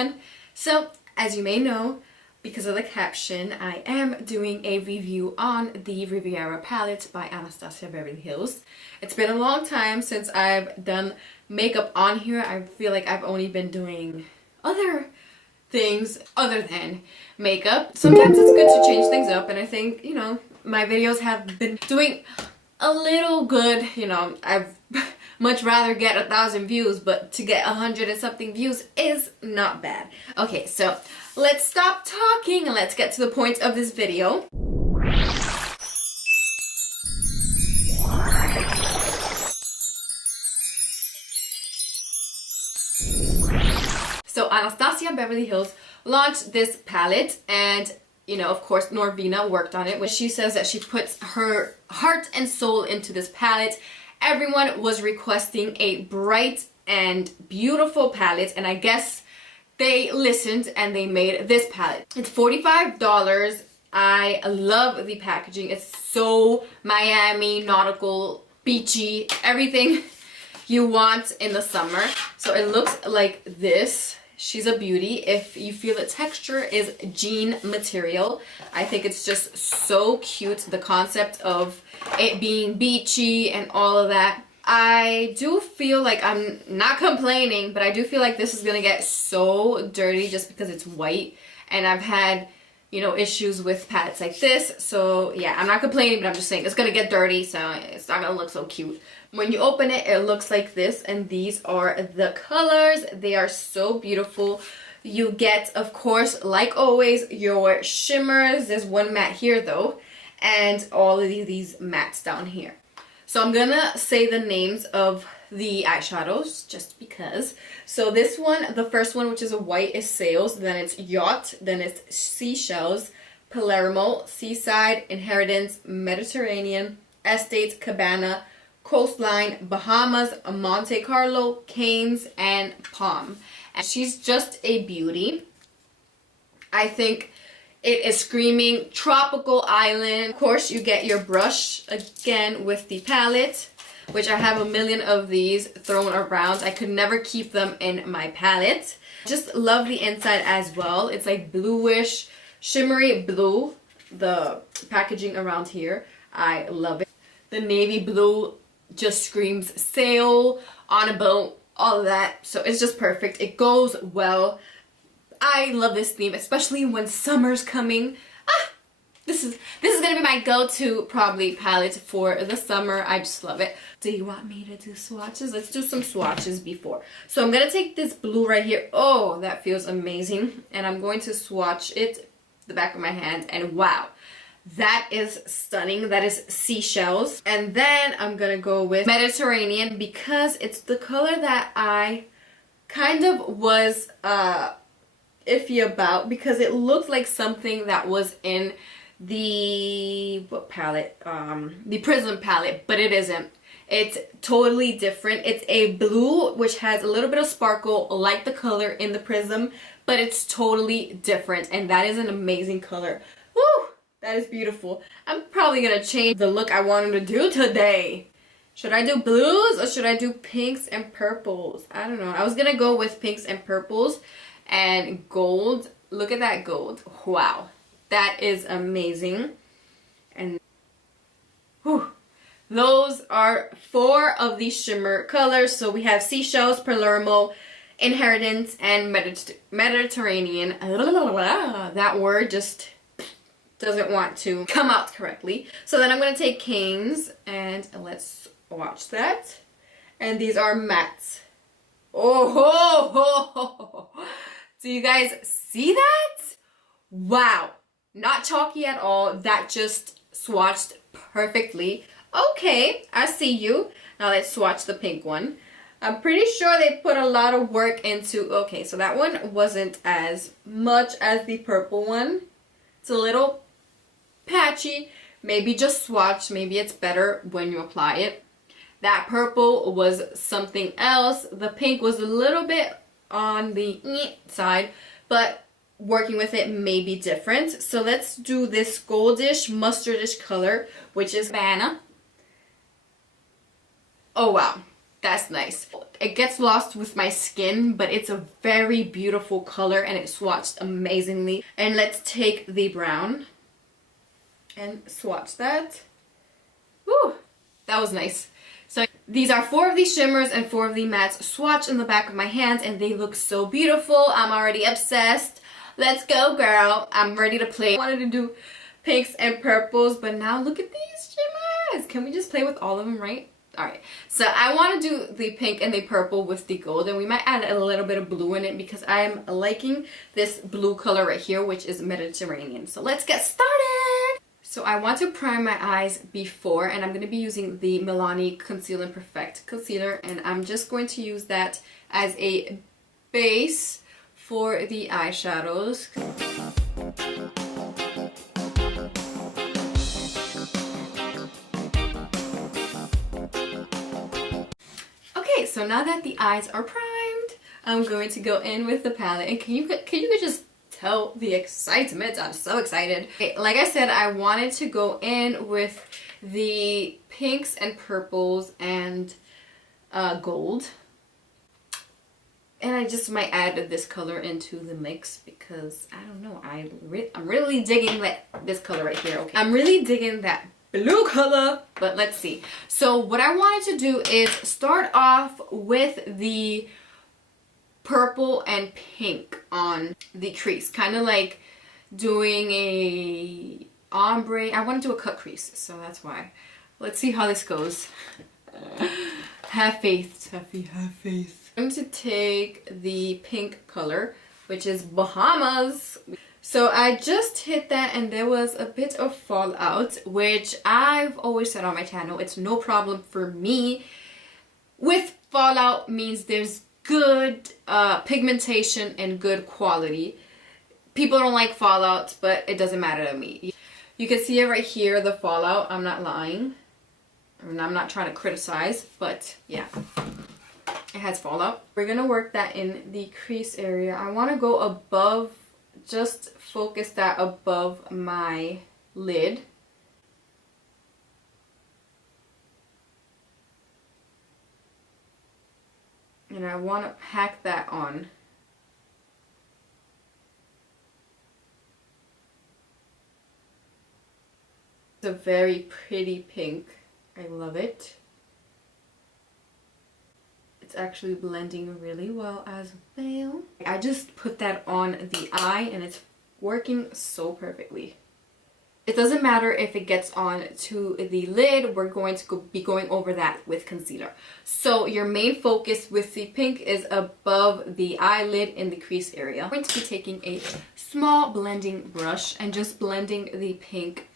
everyone. So as you may know, because of the caption, I am doing a review on the Riviera palette by Anastasia Beverly Hills. It's been a long time since I've done makeup on here. I feel like I've only been doing other things other than makeup. Sometimes it's good to change things up, and I think, you know, my videos have been doing a little good. You know, I've much rather get 1,000 views, but to get 100 and something views is not bad. Okay, so let's stop talking and let's get to the point of this video. So Anastasia Beverly Hills launched this palette, and you know, of course, Norvina worked on it. When she says that she puts her heart and soul into this palette, everyone was requesting a bright and beautiful palette, and I guess they listened and they made this palette. It's $45. I love the packaging. It's so Miami, nautical, beachy, everything you want in the summer. So it looks like this. She's a beauty. If you feel the texture is jean material, I think it's just so cute. The concept of it being beachy and all of that. I do feel like, I'm not complaining, but I do feel like this is gonna get so dirty just because it's white, and I've had, you know, issues with palettes like this. So yeah, I'm not complaining, but I'm just saying it's gonna get dirty, so it's not gonna look so cute. When you open it, it looks like this, and these are the colors. They are so beautiful. You get, of course, like always, your shimmers. There's one matte here though, and all of these mattes down here. So I'm gonna say the names of the eyeshadows just because. So this one, the first one, which is a white, is Sails, then it's Yacht, then it's Seashells, Palermo, Seaside, Inheritance, Mediterranean, Estate, Cabana, Coastline, Bahamas, Monte Carlo, Canes, and Palm. And she's just a beauty. I think it is screaming tropical island. Of course, you get your brush again with the palette, which I have a million of these thrown around. I could never keep them in my palette. Just love the inside as well. It's like bluish, shimmery blue. The packaging around here, I love it. The navy blue just screams sail, on a boat, all of that. So it's just perfect. It goes well. I love this theme, especially when summer's coming. This is gonna be my go-to probably palette for the summer. I just love it. Do you want me to do swatches? Let's do some swatches before. So I'm gonna take this blue right here. Oh, that feels amazing. And I'm going to swatch it, the back of my hand, and wow. That is stunning. That is Seashells. And then I'm gonna go with Mediterranean because it's the color that I kind of was iffy about, because it looked like something that was in the what palette? The Prism palette, but it isn't. It's totally different. It's a blue which has a little bit of sparkle like the color in the Prism, but it's totally different, and that is an amazing color. Woo! That is beautiful. I'm probably gonna change the look I wanted to do today. Should I do blues or should I do pinks and purples? I don't know. I was gonna go with pinks and purples and gold. Look at that gold. Wow. That is amazing. And whew, those are 4 of the shimmer colors. So we have Seashells, Palermo, Inheritance, and Mediterranean. That word just doesn't want to come out correctly. So then I'm going to take Canes, and let's watch that. And these are mattes. Oh, ho, ho, ho. Do you guys see that? Wow. Not chalky at all. That just swatched perfectly. Okay, I see you. Now let's swatch the pink one. I'm pretty sure they put a lot of work into... Okay, so that one wasn't as much as the purple one. It's a little patchy. Maybe just swatch. Maybe it's better when you apply it. That purple was something else. The pink was a little bit on the side, but working with it may be different. So let's do this goldish, mustardish color, which is Banana. Oh wow, that's nice. It gets lost with my skin, but it's a very beautiful color and it swatched amazingly. And let's take the brown and swatch that. Woo, that was nice. So these are 4 of these shimmers and 4 of the mattes swatched in the back of my hands, and they look so beautiful. I'm already obsessed. Let's go, girl. I'm ready to play. I wanted to do pinks and purples, but now look at these shimmers. Can we just play with all of them, right? Alright, so I want to do the pink and the purple with the gold, and we might add a little bit of blue in it because I am liking this blue color right here, which is Mediterranean. So let's get started! So I want to prime my eyes before, and I'm going to be using the Milani Conceal and Perfect Concealer, and I'm just going to use that as a base for the eyeshadows. Okay, so now that the eyes are primed, I'm going to go in with the palette, and can you just tell the excitement? I'm so excited. Okay, like I said, I wanted to go in with the pinks and purples and gold, and I just might add this color into the mix because I don't know, I'm really digging this color right here. Okay, I'm really digging that blue color, but let's see. So what I wanted to do is start off with the purple and pink on the crease, kind of like doing a ombre. I want to do a cut crease, so that's why. Let's see how this goes. Have faith, Steffi, have faith. I'm going to take the pink color, which is Bahamas. So I just hit that, and there was a bit of fallout, which I've always said on my channel, it's no problem for me. With fallout means there's good pigmentation and good quality. People don't like fallout, but it doesn't matter to me. You can see it right here, the fallout. I'm not lying. And I'm not trying to criticize, but yeah, it has fallout. We're gonna work that in the crease area. I want to go above, just focus that above my lid. And I want to pack that on. It's a very pretty pink. I love it. It's actually blending really well as well. I just put that on the eye and it's working so perfectly. It doesn't matter if it gets on to the lid, we're going to be going over that with concealer. So your main focus with the pink is above the eyelid in the crease area. I'm going to be taking a small blending brush and just blending the pink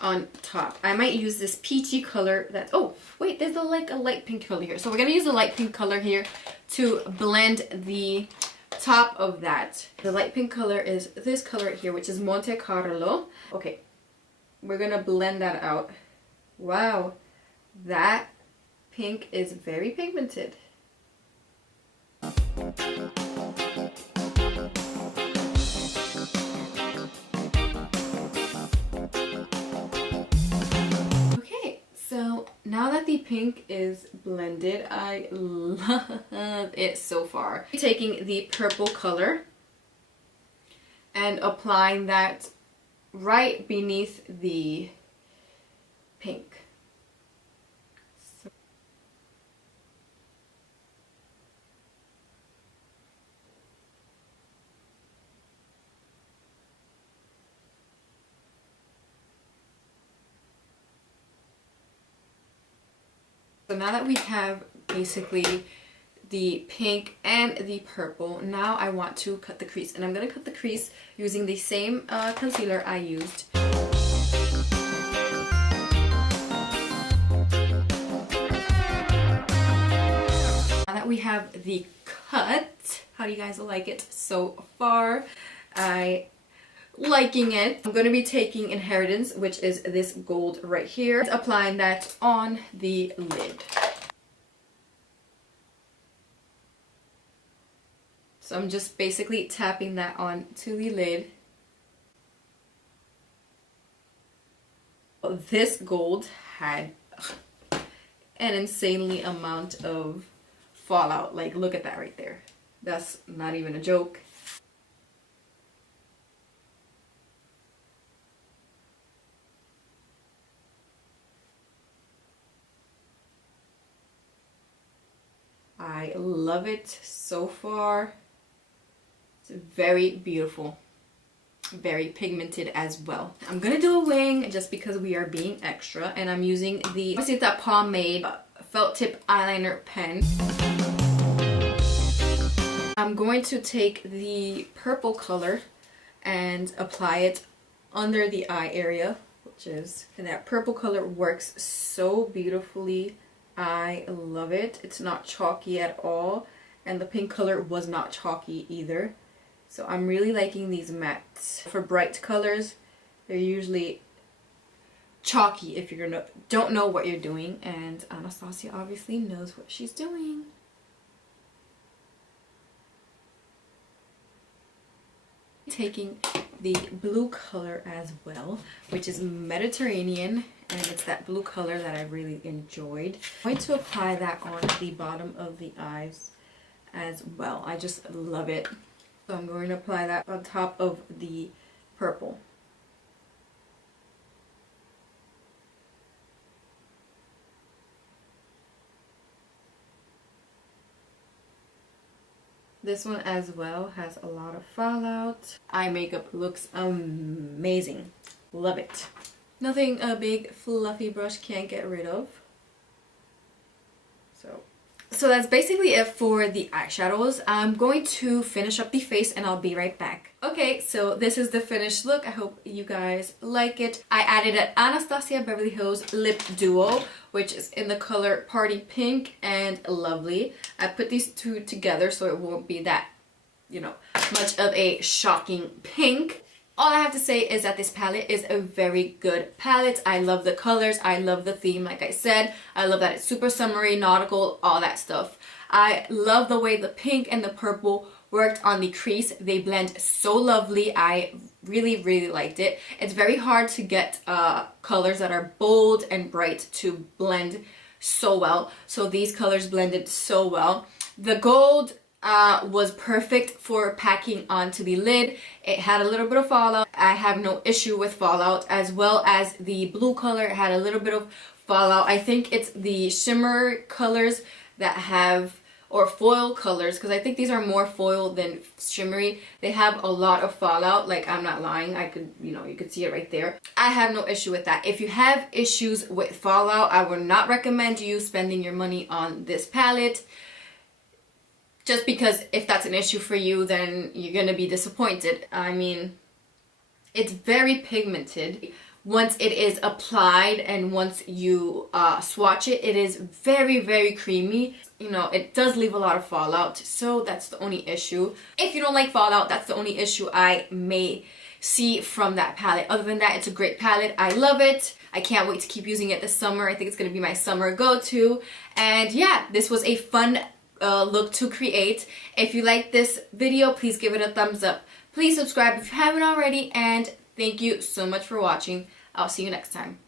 on top. I might use this peachy color that, oh wait, there's like a light pink color here. So we're going to use the light pink color here to blend the top of that. The light pink color is this color right here, which is Monte Carlo. Okay. We're gonna blend that out. Wow, that pink is very pigmented. Okay, so now that the pink is blended, I love it so far. Taking the purple color and applying that right beneath the pink. So now that we have basically the pink and the purple, now I want to cut the crease, and I'm going to cut the crease using the same concealer I used. Now that we have the cut, how do you guys like it so far? I liking it. I'm going to be taking Inheritance, which is this gold right here, applying that on the lid. So I'm just basically tapping that on to the lid. This gold had an insanely amount of fallout. Like, look at that right there. That's not even a joke. I love it so far. It's very beautiful. Very pigmented as well. I'm gonna do a wing just because we are being extra, and I'm using the Anastasia Pomade felt tip eyeliner pen. I'm going to take the purple color and apply it under the eye area, and that purple color works so beautifully. I love it. It's not chalky at all, and the pink color was not chalky either. So I'm really liking these mattes. For bright colors, they're usually chalky if you don't know what you're doing, and Anastasia obviously knows what she's doing. Taking the blue color as well, which is Mediterranean, and it's that blue color that I really enjoyed. I'm going to apply that on the bottom of the eyes as well. I just love it. So I'm going to apply that on top of the purple. This one as well has a lot of fallout. Eye makeup looks amazing. Love it. Nothing a big fluffy brush can't get rid of. So that's basically it for the eyeshadows. I'm going to finish up the face and I'll be right back. Okay, so this is the finished look. I hope you guys like it. I added an Anastasia Beverly Hills Lip Duo, which is in the color Party Pink and Lovely. I put these two together so it won't be that, you know, much of a shocking pink. All I have to say is that this palette is a very good palette. I love the colors. I love the theme, like I said. I love that it's super summery, nautical, all that stuff. I love the way the pink and the purple worked on the crease. They blend so lovely. I really, really liked it. It's very hard to get colors that are bold and bright to blend so well. So these colors blended so well. The gold was perfect for packing onto the lid. It had a little bit of fallout. I have no issue with fallout, as well as the blue color. It had a little bit of fallout. I think it's the shimmer colors that have, or foil colors, because I think these are more foil than shimmery. They have a lot of fallout. Like, I'm not lying. I could, you know, you could see it right there. I have no issue with that. If you have issues with fallout, I would not recommend you spending your money on this palette. Just because if that's an issue for you, then you're going to be disappointed. I mean, it's very pigmented. Once it is applied and once you swatch it, it is very, very creamy. You know, it does leave a lot of fallout, so that's the only issue. If you don't like fallout, that's the only issue I may see from that palette. Other than that, it's a great palette. I love it. I can't wait to keep using it this summer. I think it's going to be my summer go-to. And yeah, this was a fun look to create. If you like this video, please give it a thumbs up. Please subscribe if you haven't already, and thank you so much for watching. I'll see you next time.